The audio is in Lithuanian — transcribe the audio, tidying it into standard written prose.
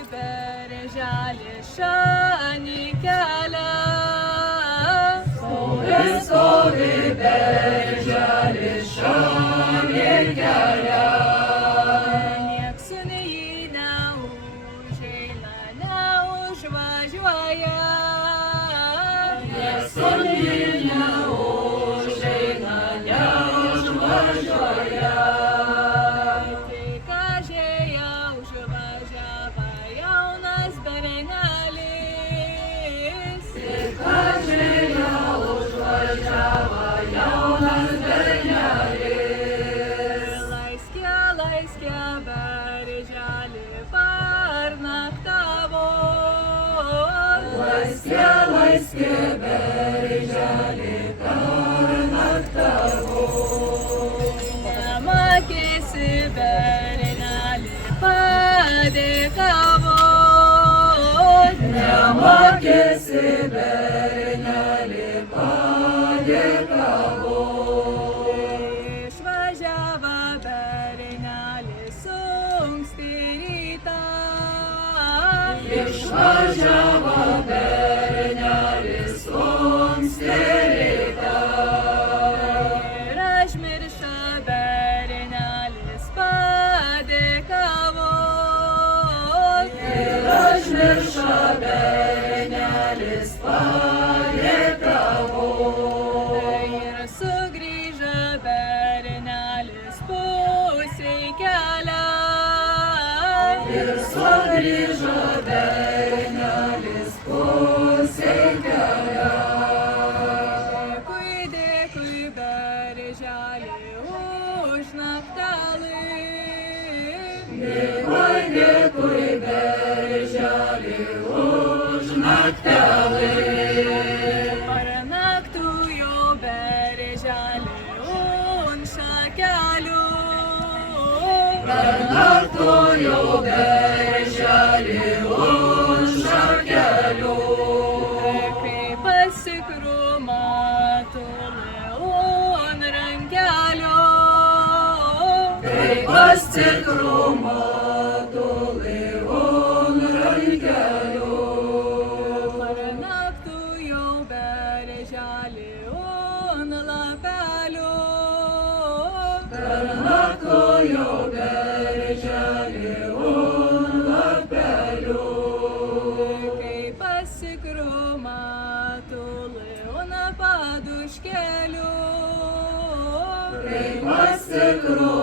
Berželį šanį kelia. Stovi berželį šanį kelia. Nieks su jį neužeina, neužvažiuoja. Nieks su jį neužeina, neužvažiuoja. Tik kažėja užvažiava jaunas berenelis. Tik kažėja užvažiava jaunas berenelis. Laiskė, laiskė berželį parnaktavo. Laiskė, laiskė berželį parnaktavo. Nemakėsi berenelį padėkavo. Nemakėsi berenelį padėkavo. Išvažiavo berenelis anksti rytą. Išvažiavo berenelis anksti rytą. Ir užmiršo berenelis padėkavo. Ir užmiršo berenelis padėkavo. Ir sugrįžo berenelis pusei kelio. Ir sugrįžo berenelis pusei kelio. Dėkui, dėkui berželį už naktalį. Dėkui, dėkui berželį už naktelį. Parnaktujo berželį ant šakelių. Parnaktujo berželį už šakelių. Kai pasikrūmato ant rankelio. Kai pasikrūmato ant rankelio. Parnaktujo berželį ant lapelio. Parnaktujo berželį ant lapelio. Kai pasikrūmato ant paduškelių. Kai pasikrūmato